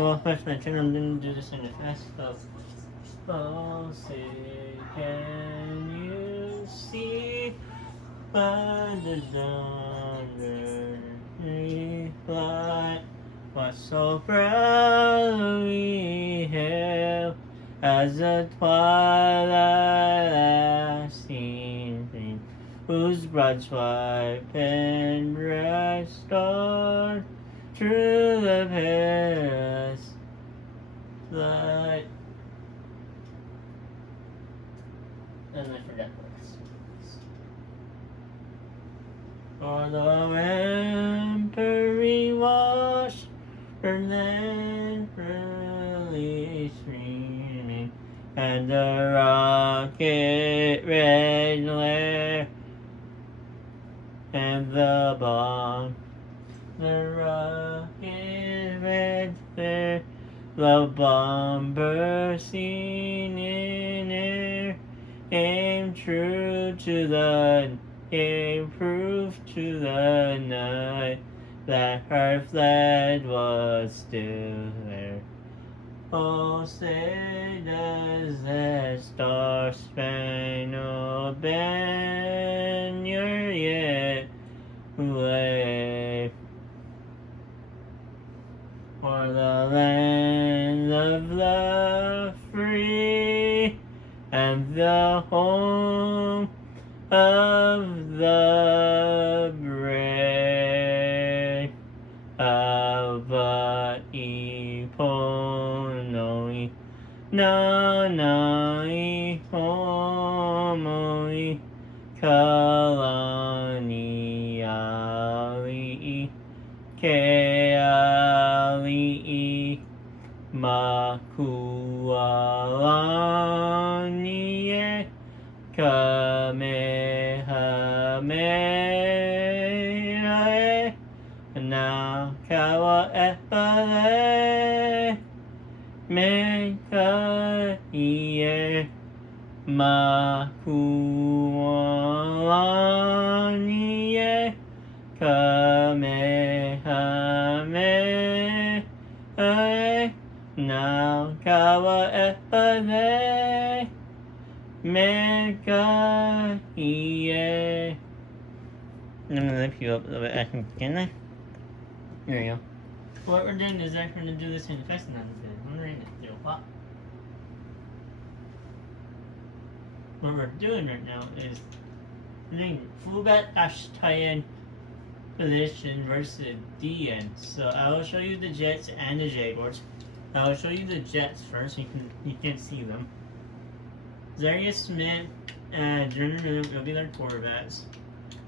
Well, first my turn. I'm gonna do this in the fast stuff. Oh, say, can you see by the dawn fly? What so proudly hailed as the twilight lasting thing, whose broad swipe and bright star through the perilous light. And I forgot words. For the empery wash her land freely streaming, and the rocket red glare, and the bomb, the rocket red glare, the bomber seen in air, aim true to the gave proof to the night that her flag was still there. Oh, say does that star-spangled banner yet wave for the land of the free and the home of the brave, of Iponoi, Nanai, Homoi, Kalani, Ali, Keali, Makualani, Kamehameha, now Kawa Epale, Meka Ie, Makualani, Kamehameha, now Kawa Epale, Mega yeah. I'm gonna lift you up a little bit. I can I? There you go. What we're doing is I'm gonna do this in fast and I'm gonna do what? What we're doing right now is doing fullback dash tie-in position versus DN. So I will show you the Jets and the Jaguars. I will show you the Jets first. So you can see them. Zarius Smith and Jordan Miller will be their quarterbacks.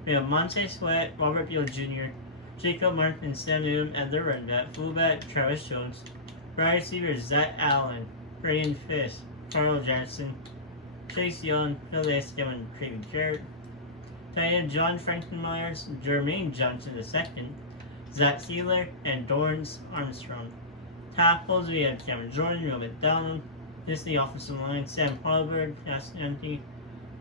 We have Monte Sweat, Robert Beal Jr., Jacob Martin, Sam Newton at their running back, fullback Travis Jones, wide receiver Zach Allen, Braden Fish, Carl Jackson, Chase Young, Phil Esco, and Craig Jarrett. Tight end John Franklin Myers, Jermaine Johnson II, Zach Sealer, and Dorrance Armstrong. Tackles we have Cameron Jordan, Robert Dowland. This is the offensive line: Sam Harburg, Cass Anthony,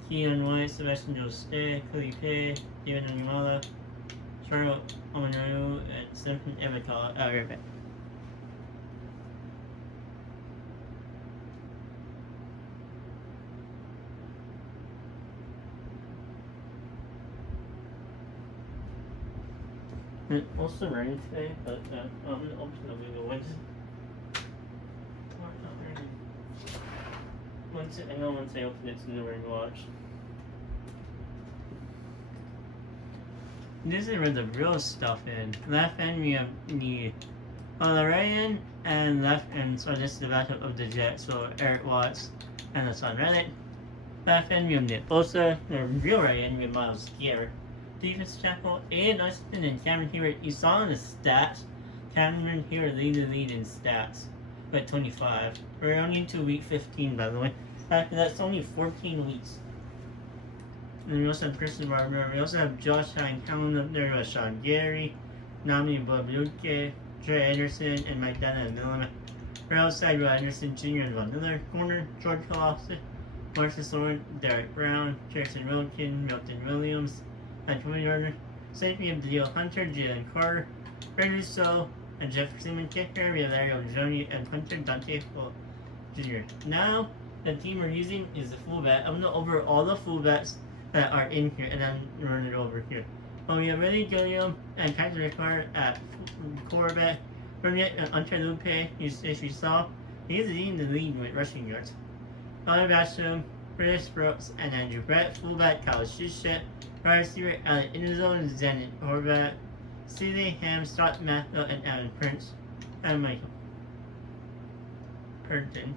Keon White, Sebastian Joste, Cody Pay, David Animala, Charlotte Omanaru, and Stephen Evacott out of it. It's also raining today, but I'm going to open the window. I know once I open it's in the rain watch. This is where the real stuff in. Left end we have the on the right end and left end, so this is the backup of the Jet, so Eric Watts and the Sun Reddit. Left end we have Nick Bosa, the real right end we have Miles Garrett. Defense tackle, Aiden Austin and Cameron Hewitt. You saw in the stats, Cameron Hewitt lead the lead in stats by 25. We're only into week 15 by the way. That's only 14 weeks. And we also have Christian Barber. We also have Josh Hine Town up there with Sean Gary, Nami Babuke, Trey Anderson, and Mike Dana and Miller. We're outside with Anderson Jr. and Von Miller. Corner, George Colossus, Marcus Thorne, Derek Brown, Jason Wilkin, Milton Williams, and Tony Gardner. Safety of Dale Hunter, Jalen Carter, Brandon So, a Jefferson kicker, we have Ariel Jr. and punter Dante Jr. Now, the team we're using is the fullback. I'm gonna over all the fullbacks that are in here and then run it over here. We have Willie Gilliam and Patrick Ricard at quarterback. Burnett and Hunter Lupe, as you saw, he's leading the lead with rushing yards. Other Basham, Chris Brooks, and Andrew Brett. Fullback, Kyle Shishet. Wide receiver, Alec Inzone, Zenit Horvat. C.D. Ham, Scott Matthew, and Alan Prince. And Michael Purton.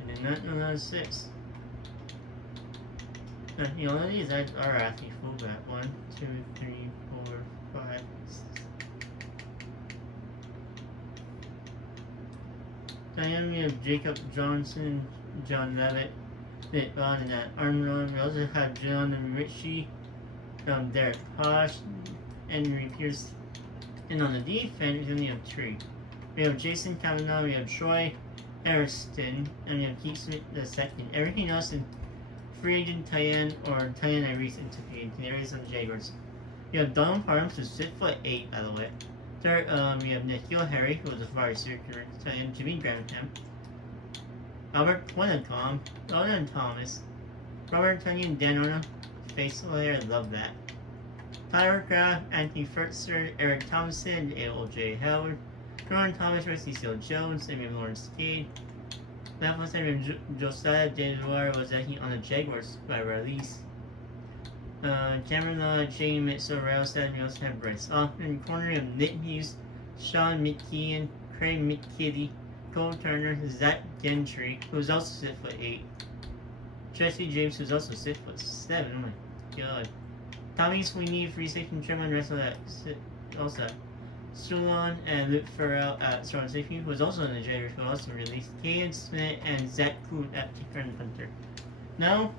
And then another 6. And all of these are athlete fullback. 1, 2, 3, 4, 5, 6. Then we have Jacob Johnson, John Levitt, Nick Bond, and that Arnold. We also have John and Richie, Derek Posh, Henry Pierce. And on the defense, we only have 3. We have Jason Kavanaugh, we have Troy Ariston, and we have Keith Smith II. Everything else in free agent Tyen or Tyen I recently took in the areas of the Jaguars. We have Donald Parhams, who's 6'8", by the way. Third, we have Nikhil Harry, who was a far circular Tyen, Jimmy Graham, Albert Winnacom, Roland Thomas, Robert Tunyon, Dan Arnold, face player, love that. Tyler Kraft, Anthony Furtzer, Eric Thompson, A.O.J. Howard, Ron Thomas, Rusty Seal Jones, and we have Lawrence Cade. Left on center, Josiah Dejuar was actually on the Jaguars by release. Cameron Jamie Sorrell said we also have Bryce Hoffman. Corner of Nick Hughes, Sean McKeon, Craig McKitty, Cole Turner, Zach Gentry, who's also 6'8". Jesse James, who's also 6'7". Oh my god. Tommy Sweeney, free safety, Tremont Russell at also. Stulon and Luke Farrell at strong safety, who was also in the Jaguars, who also released. Caden Smith and Zach Coot at kicker and punter. Now,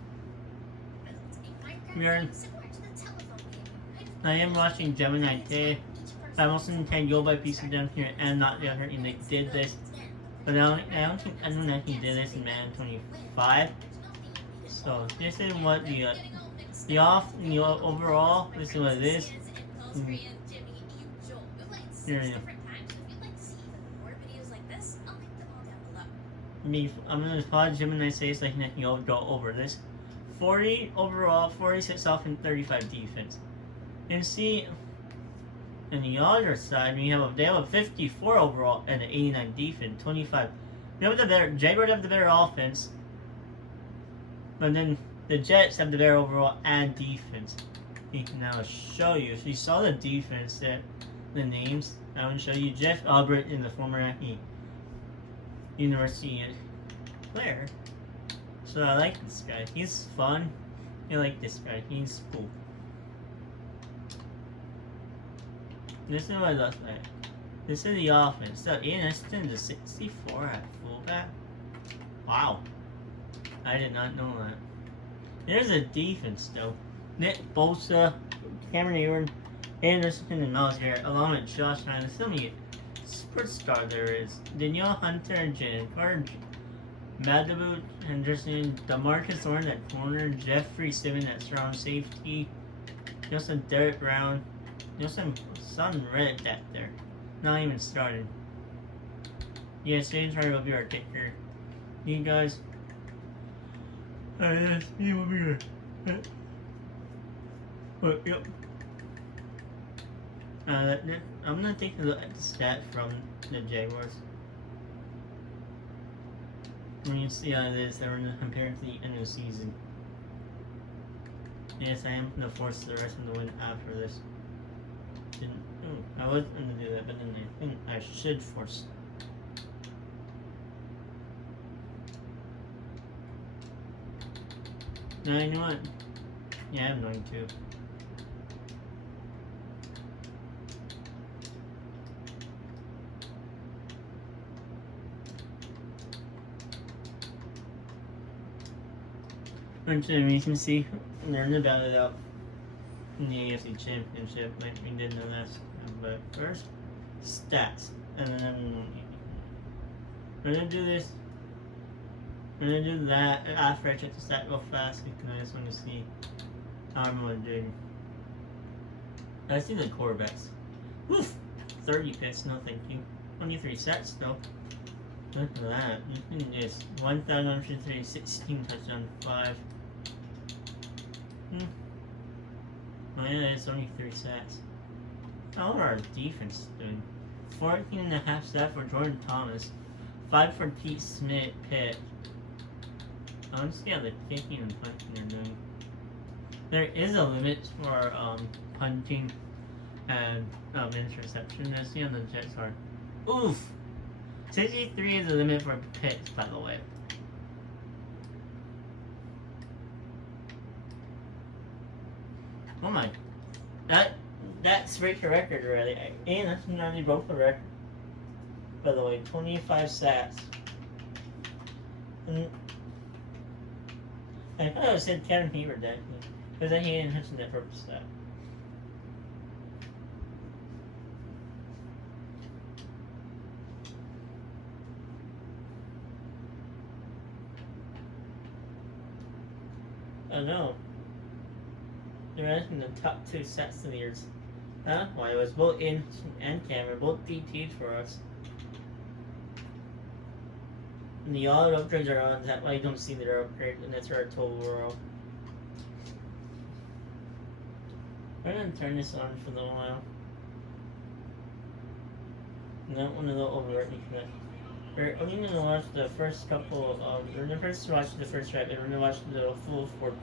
I am watching Gemini today. I also intend go by pieces down here and not the other, and they did this. But I don't think anyone actually did this in Madden 25. So this is what the overall. This is what it is. Here we go. I'm gonna pause Gemini say so I can go over this. 40 overall, 46 offense, 35 defense. And see, on the other side, they have a 54 overall and an 89 defense, 25. Jaguars have the better offense, but then the Jets have the better overall and defense. I can now show you. If you saw the defense there, the names, I want to show you Jeff Albert in the former University player. So I like this guy. He's fun. I like this guy. He's cool. This is what it looks like. This is the offense. So Ian Eston to 64 at fullback. Wow. I did not know that. There's a defense though. Nick Bosa, Cameron Ewing, Anderson, and Miles Garrett, along with Josh Allen. So many superstar there is. Danielle Hunter and Jaden Carter, Madabu Henderson, DeMarcus Warren at corner, Jeffrey Simmons at strong safety, Nelson Derek Brown, Nelson some red back there. Not even started. Yes, James Hardy will be our kicker. You guys. Yes, he will be here. Yep. I'm gonna take a look at the stat from the Jaguars. When you see how it is, that we're gonna compare it to the end of the season. Yes, I am gonna force the rest of them to win after this. I was gonna do that, but then I think I should force. No, you know what? Yeah, I'm going to. We can see, learn about it out in the AFC Championship like we did in the last. But first, stats, and then we're gonna do this. We're gonna do that after I check the stat real fast because I just want to see I'm doing. I see the quarterbacks. Woof! 30 picks, no thank you. 23 sets though. Look at that. This thing is 1,103, 16 touchdown, 5. Oh yeah, it's only 3 sets. How are our defense doing? 14.5 sets for Jordan Thomas. 5 for Pete Smith, Pitt. I want to see how the kicking and punting are doing. There is a limit for punting and interception. Let's see how the Jets are. Oof! 63 is the limit for Pitt, by the way. Oh my. That's break the record already. And that's not even broke the record. By the way, 25 sacks. And I thought I said Kevin Heaver that. Because then he didn't touch that purpose sack. Oh no. They're asking the top 2 sets of the years. Huh? Why, it was both in and camera, both DT'd for us. And the auto upgrades are on, that way you don't see their upgrade, and that's our total world. I'm gonna turn this on for a little while. Not one of the overworking for that. We're only gonna watch the first couple we're gonna first watch the first drive, and we're gonna watch the full 4.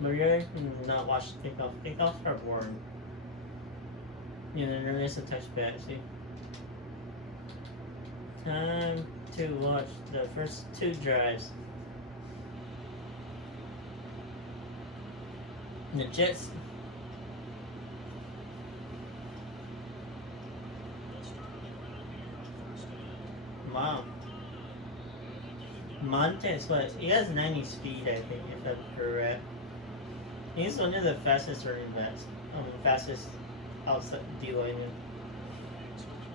But you're gonna not watch the kickoff. Kickoffs are boring. Yeah, then there is a touchback, see? Time to watch the first 2 drives. The Jets. Wow. Montez, what? He has 90 speed, I think, if I'm correct. He's one of the fastest running backs. Fastest outside D-lineman.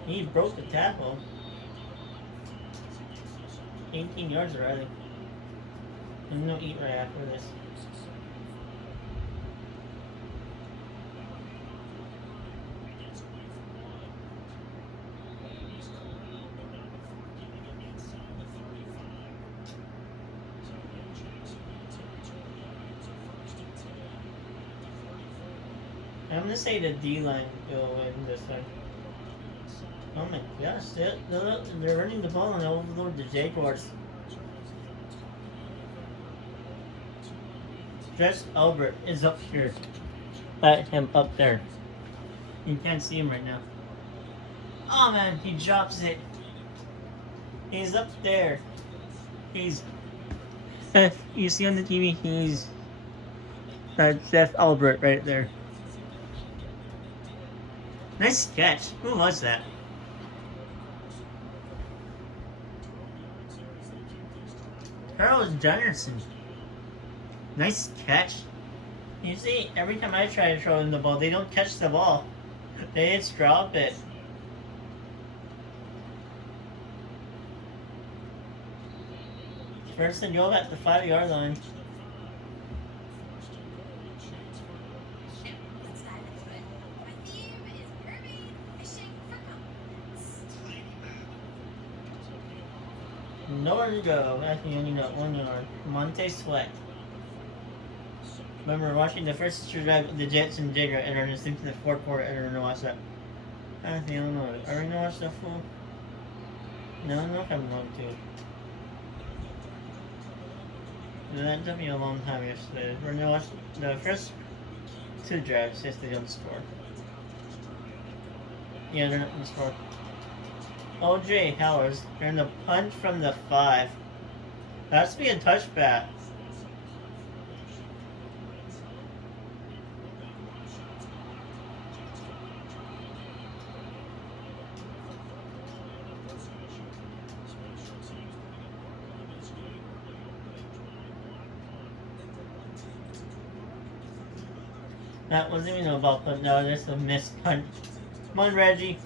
He broke the tackle. 18 yards already. I'm gonna eat right after this. I'm gonna say the D-line will win this time. Oh my gosh, they're running the ball and overload the Jaguars. Just Albert is up here. Let him up there. You can't see him right now. Oh man, he drops it. He's up there. He's... you see on the TV, he's... Jeff Albert right there. Nice catch. Who was that? Charles Johnson. Nice catch. You see, every time I try to throw in the ball, they don't catch the ball. They just drop it. First and goal at the 5-yard line. Nowhere to go. Actually, only got 1 yard. Monte Sweat. Remember watching the first drive of the Jets and Jigger, and we're just into the 4th quarter, and we're gonna watch that. I don't know. Are we gonna watch the full? No, I don't know if I'm going to. That took me a long time yesterday. We're gonna watch the first 2 drives if they don't score. Yeah, they're not gonna score. O.J. Howard's earned a punt from the 5. That's be a touchback. That wasn't even a ball punt. No, that's a missed punt. Come on, Reggie.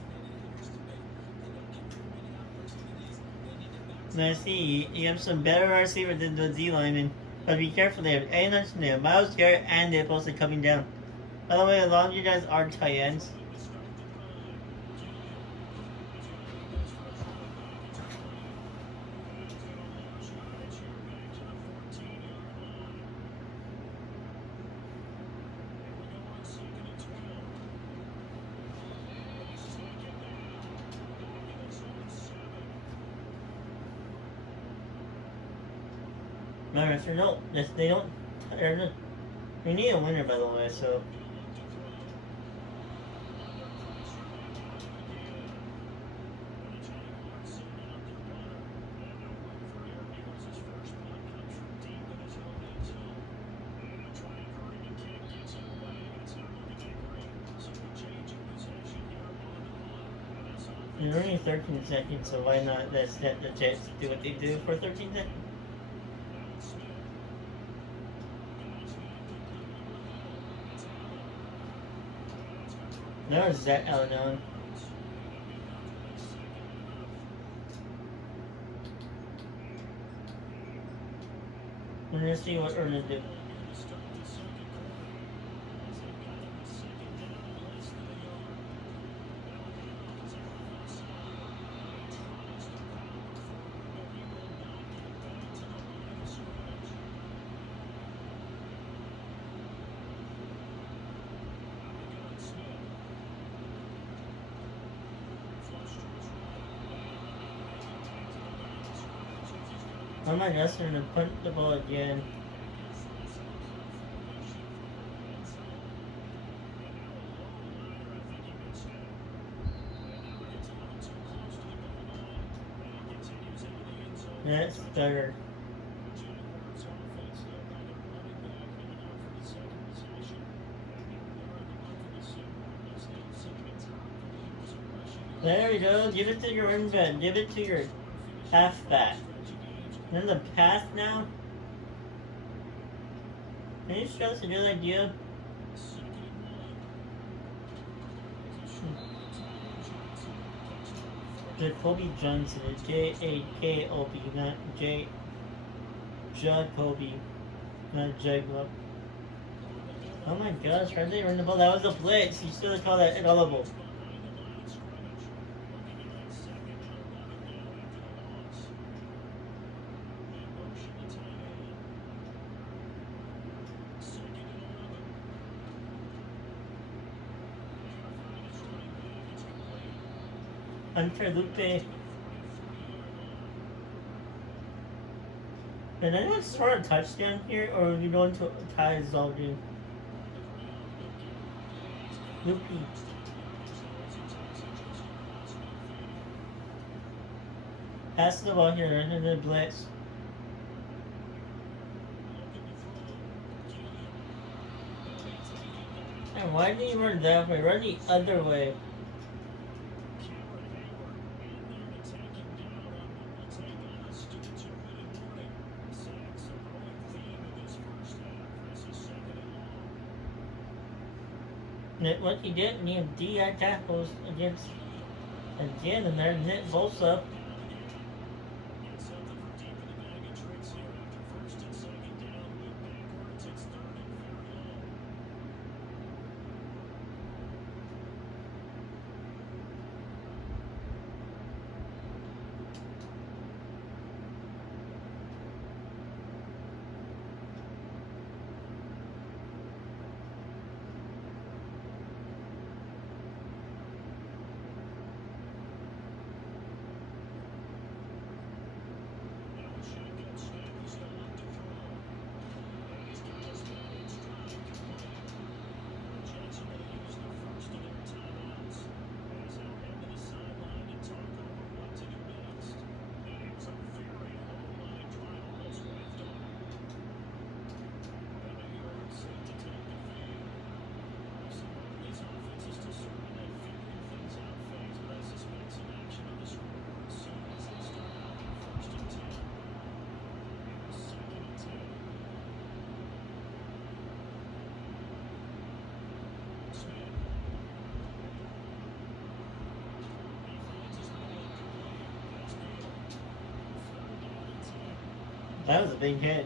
Now see, you have some better receiver than the D lineman. But be careful, they have A-Nuts and they have Miles Garrett and they're supposed to be coming down. By the way, as long as you guys are tight ends. Remember, if they don't, we need a winner, by the way, so. There's only 13 seconds, so why not let's let the Jets do what they do for 13 seconds? No, it's that Eleanor. We're gonna see what we're gonna do. Oh my gosh, they're gonna punt the ball again. That's better. There we go. Give it to your running back. Give it to your halfback. Then the pass now. Can you show us a good idea? Jacoby Johnson. Jakob, not J. Jacoby, not Jacob. Oh my gosh, how did they run the ball? That was a blitz. You still call that inaudible. Hunter Lupe. Did anyone score a touchdown here, or are we going to tie as all do? Lupe. Pass the ball here, under the blitz. And why did you run that way? Run the other way. What he did, he had DI tackles against again, and there's Nick Bosa. That was a big hit.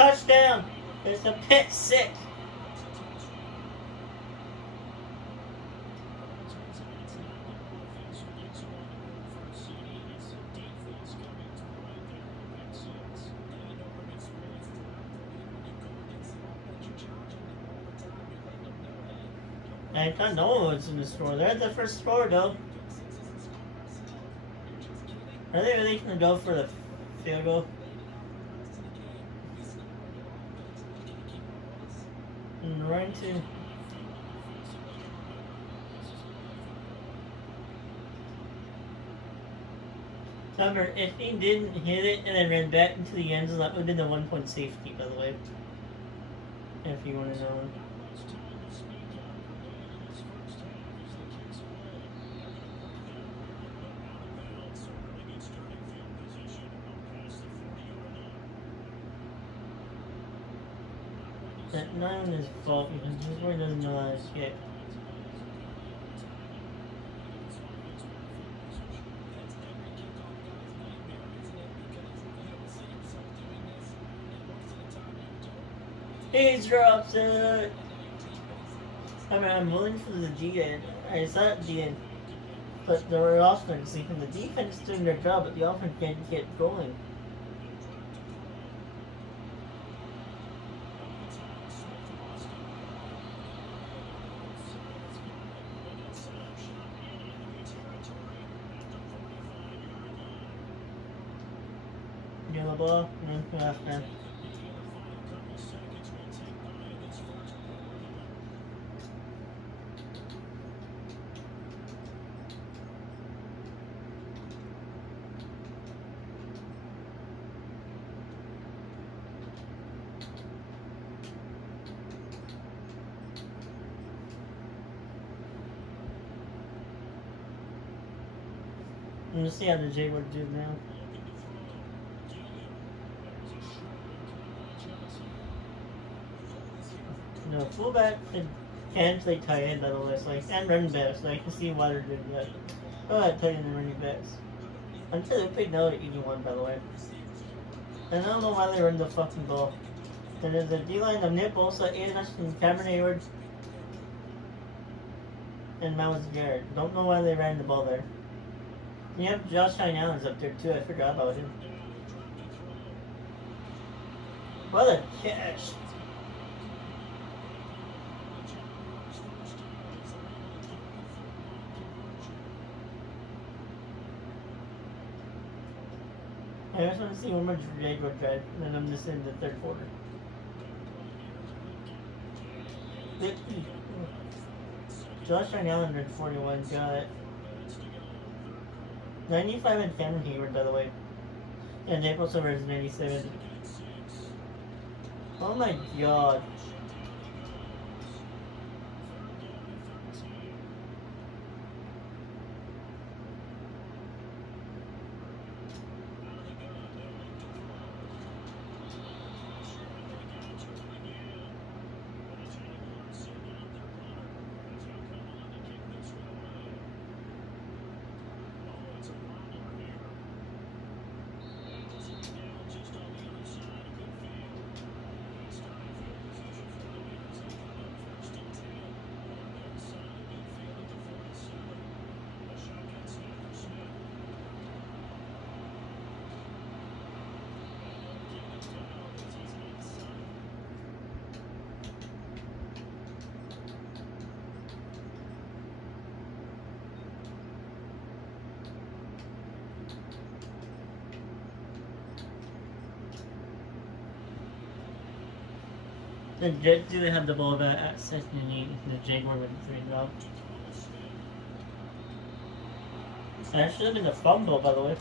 touchdown. It's a pick six. I kind of know what's in the store. They're at the first score, though. Are they really going to go for the field goal? And right to... However, if he didn't hit it and then ran back into the end zone, that would have been the 1-point safety, by the way. If you want to know. That's not his fault because he really doesn't know how to skip. He drops it! I mean, I'm willing for the DN. I saw it DN. But there were offense. The defense doing their job, but the offense can't get going. Yellow ball, no after. Let's see how the Jaguars do now. No, fullback can play tight end, by the way, so and running backs, so I can see why they're doing that. Go ahead, tight end and running backs. Until they pick no at 81, by the way. And I don't know why they run the fucking ball. Then there's a D-line of Nick Bosa, Aiden Hutchinson, Cameron Hayward, and Miles Garrett. Don't know why they ran the ball there. You have Josh Allen's up there too, I forgot about him. What a catch! I just want to see one more Jaguar drive, and then I'm just in the third quarter. Josh Allen at 41, got it. 95 and Cameron Hayward, by the way. And April Silver is 97. Oh my god. The Jets do have the ball back at 2nd and 8. The Jaguar with the 3 drop. And that should have been a fumble, by the way.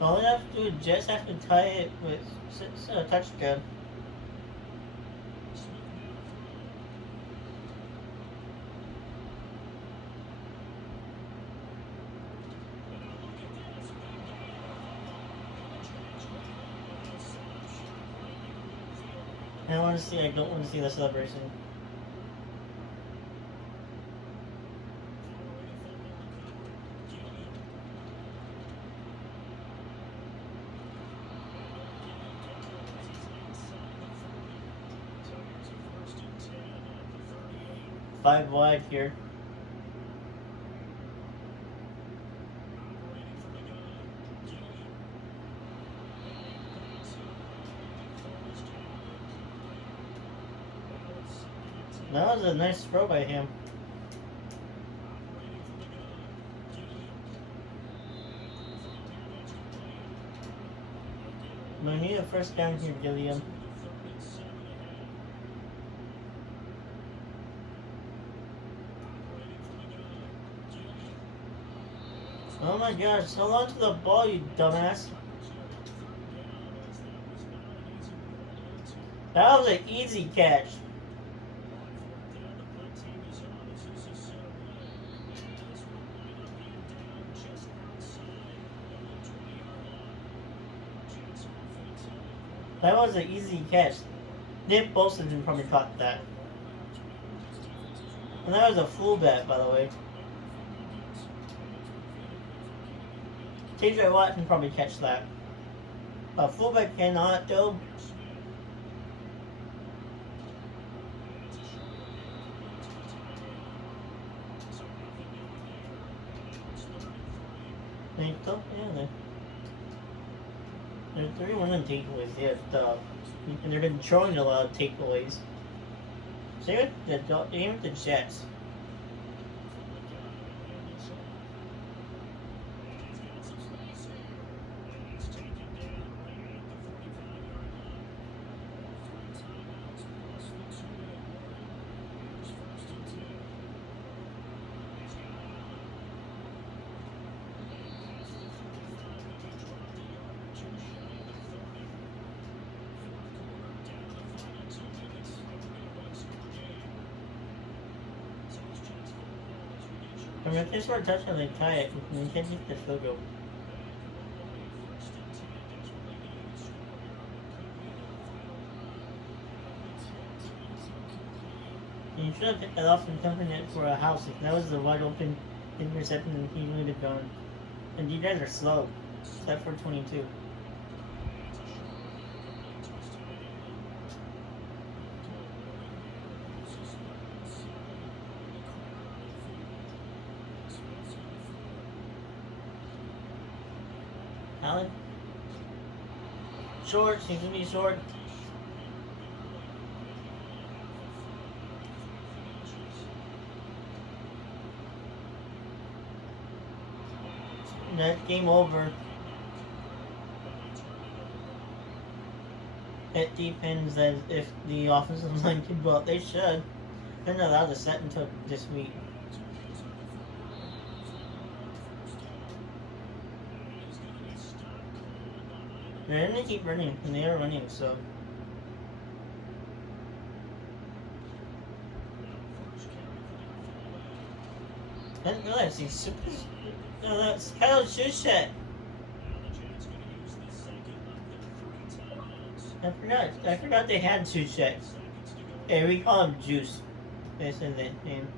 All they have to do is just have to tie it with a touchdown. I want to see. I don't want to see the celebration. Five wide here. That was a nice throw by him. We need a first down here, Gilliam. Oh my gosh, hold on to the ball, you dumbass. That was an easy catch. That was an easy catch. Nick Bolson probably caught that. And that was a fullback, by the way. TJ Watt can probably catch that. A fullback cannot, though. Think so? Yeah, they're 3-1 on takeaways. They have and they're controlling a lot of takeaways. Same with the Jets. I mean, if they score a touchdown, they tie it. And they can't keep the field goal. And you should have picked that off and jumping it for a house. If that was the wide open interception, he would have gone. And you guys are slow. Except for 22. Allen. Short, he's gonna be short. That game over. It depends as if the offensive line can go up. They should. They're not allowed to set until this week. They're gonna keep running, and they are running, so. I didn't realize he's super. No, that's Kyle Juszczyk. I forgot they had Juszczyk. Hey, we call him Juice. That's in the name.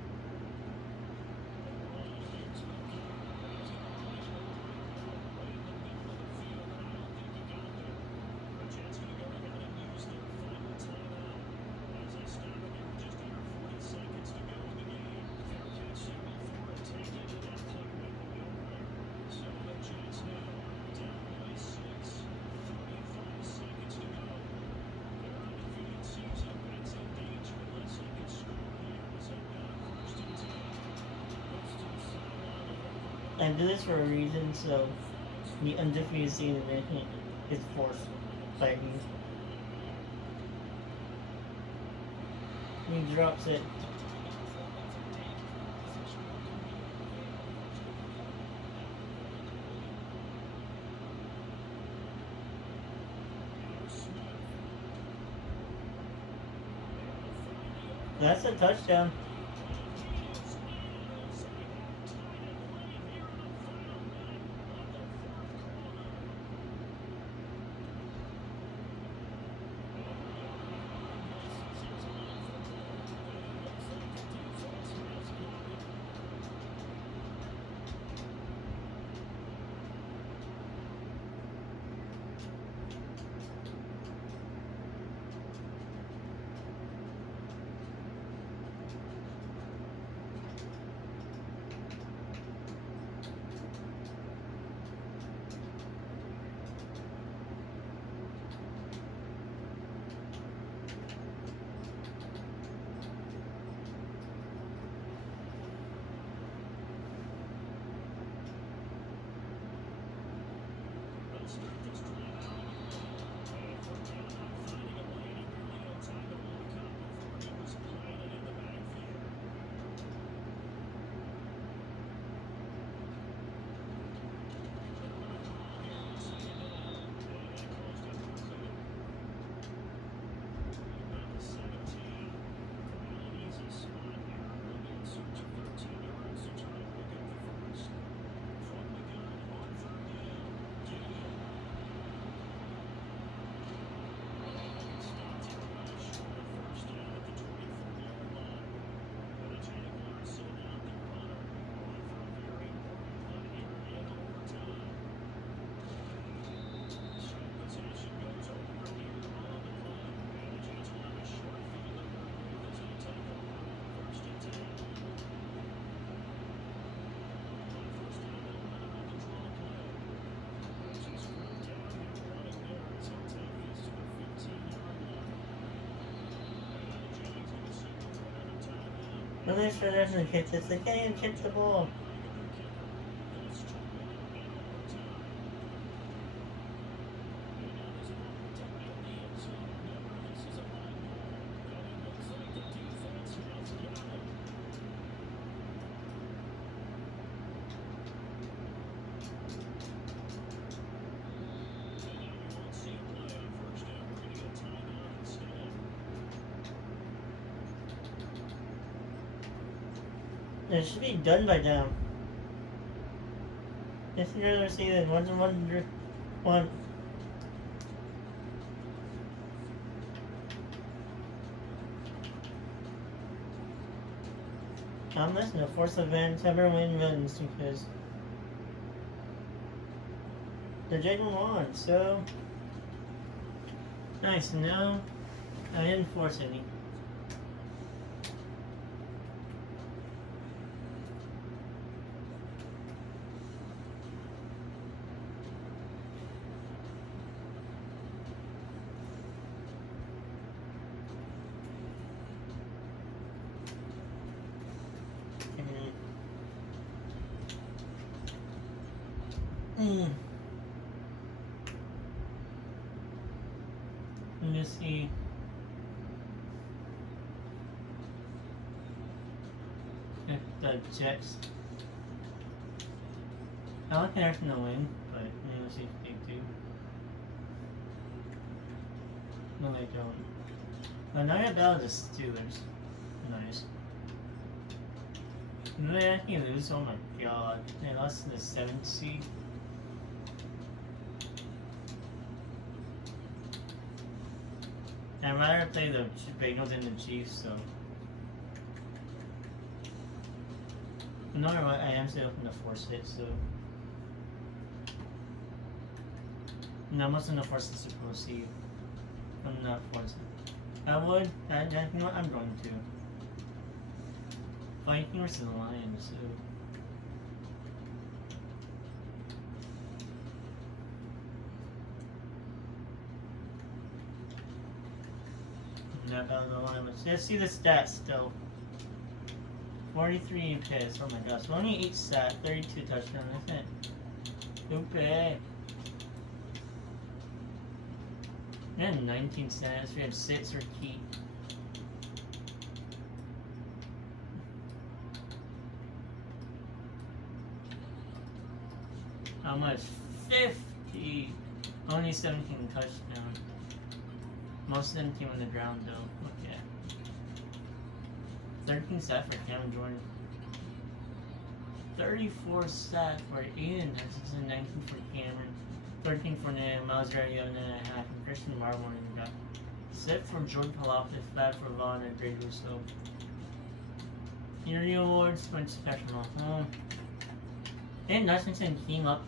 I do this for a reason, so the undefeated season is forced by me. He drops it. That's a touchdown. Really sure there's no kick this. They can't even kick the ball. It should be done by now. This is another season. 1-1. I'm listening to Force Event ever wins because the Jacob won, so nice. No, I didn't force any. Let me see. If the Jets. I like they're gonna win, but we'll see if they do. No, they don't. But now I got the Steelers. Nice. Man, he lose. Oh my god. They lost to the 7th seed. I'd rather play the Bengals than the Chiefs, so. No matter what, I am still going to force it, so. And I'm also going to force the Super Bowl see. I'm not forcing it. I would. You know what? I'm going to. Viking versus the Lions, so. Not out of the line. Let's see the stats still. 43 in pass. Oh my gosh. Only 8 stats. 32 touchdowns, isn't it? Okay. We had 19 stats. We had 6 for key. How much? 50. Only 17 touchdowns. Most of them came on the ground though. Okay. 13 stats for Cameron Jordan. 34 stats for Aiden Hutchinson. 19 for Cameron. 13 for Miles Garrett, 11.5. And Christian Barmore got 6 for Jordan Palofis, 5 for Vaughn and Greg Rousseau. Unity Awards went to Patrick Mahomes. Aiden Hutchinson came up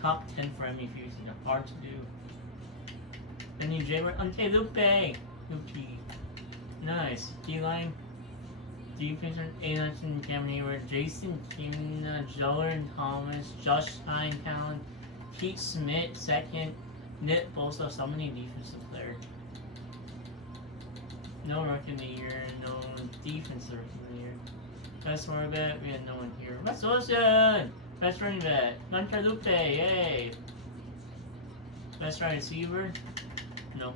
top 10 for MVPs. Hard to do. Then you J-Word. Ante Lupe. Nice. D-line. Defense. Aiden Cameron Hayward. Jason King. Jordan Thomas. Josh Heintown. Pete Smith. Second. Nick Bosa. So many defensive players. No rookie of the year. No defensive rookie of the year. Best running back. We had no one here. Wes Wilson. Best running back. Ante Lupe. Yay. Best wide receiver. No.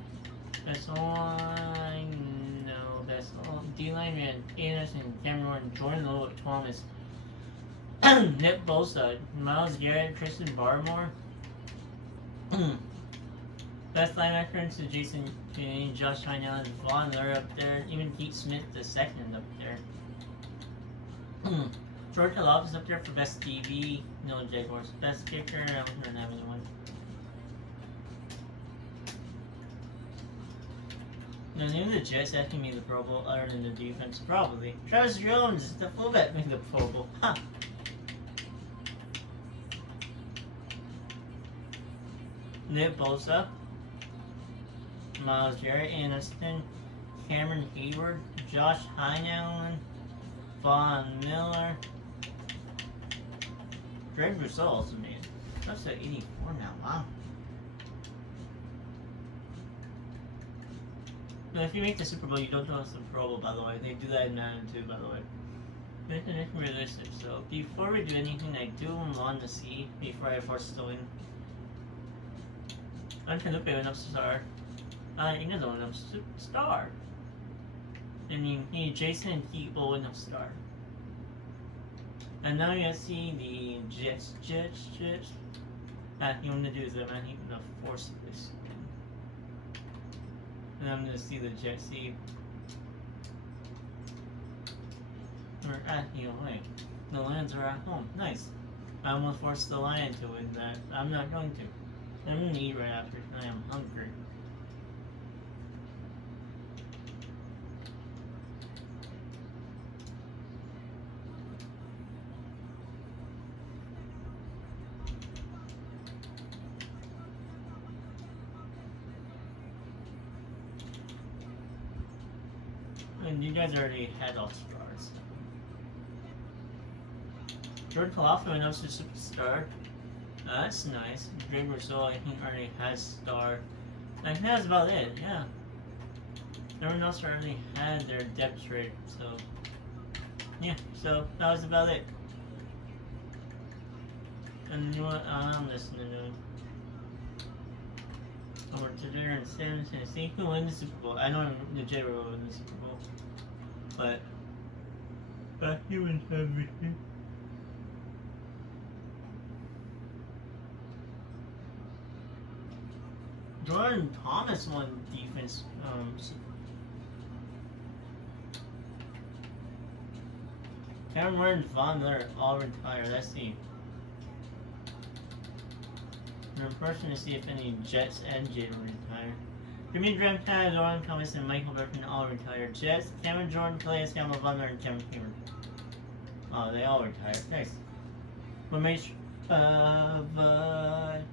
Best line, no. Best D-line, we had Anderson, Cameron, Jordan Lowe, Thomas, Nick Bosa, Miles Garrett, Christian Barmore. Best linebacker to Jason King, Josh Heinell, Vaughn Miller up there, even Pete Smith the second up there. George Love is up there for best DB, no Jaguars. Best kicker, I don't have anyone. No, even the Jets actually made the Pro Bowl other than the defense. Probably. Travis Jones, the fullback, made the Pro Bowl. Huh. Nick Bosa. Miles Garrett, Anderson. Cameron Hayward. Josh Heinallen. Vaughn Miller. Greg Rousseau also made it. That's at 84 now. Wow. Now, if you make the Super Bowl, you don't do the Super Bowl, by the way. They do that in Madden too, by the way. Make it realistic. So before we do anything, I do want to see before I force the win. Ang Felipe went up star. Inga went up star. And he Jason and People went up star. And now you see the Jets. You want to do is I'm not even gonna force this. And I'm gonna see the Jets. See. Or wait. The Lions are at home. Nice. I'm gonna force the Lion to win that. I'm not going to. I'm gonna eat right after. I am hungry. And you guys already had all stars. Jordan Palafo went up to superstar. That's nice. Greg Rousseau, I think, already has star. And that's about it, yeah. Everyone else already had their depth trade, so. Yeah, so that was about it. And you know what? I'm listening to it. Over to there in San Tennessee. Who won the Super Bowl? I know the J will win the Super Bowl. But he wins everything. Jordan Thomas won defense. Cameron and Von Miller all retired. Let's see. I'm person to see if any Jets and Jade will retire. Jimmy Graham, Tyler, Lauren Thomas, and Michael Burton all retired. Jets, Cameron Jordan, Calais, Cameron Von Miller, and Cameron Cameron. Oh, they all retired. Nice. What makes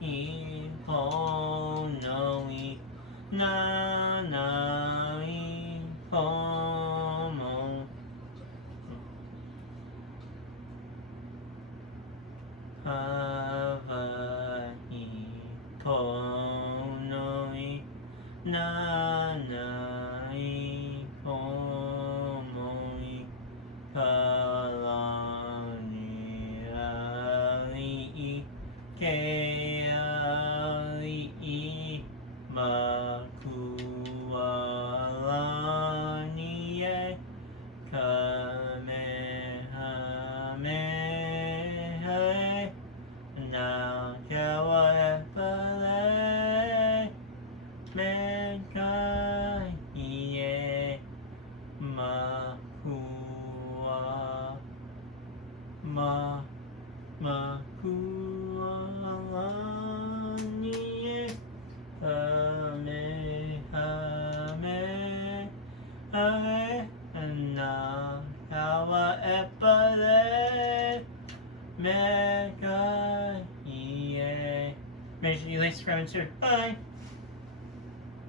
he ho no we na na we ho mo he ho no we na na we ho mo we K-L-E Makualanie Kamehameha Nakawapale Mekaiye Makua Makualanie Kamehameha Nakawapale Mekaiye. Make sure you like, subscribe, and share. Bye!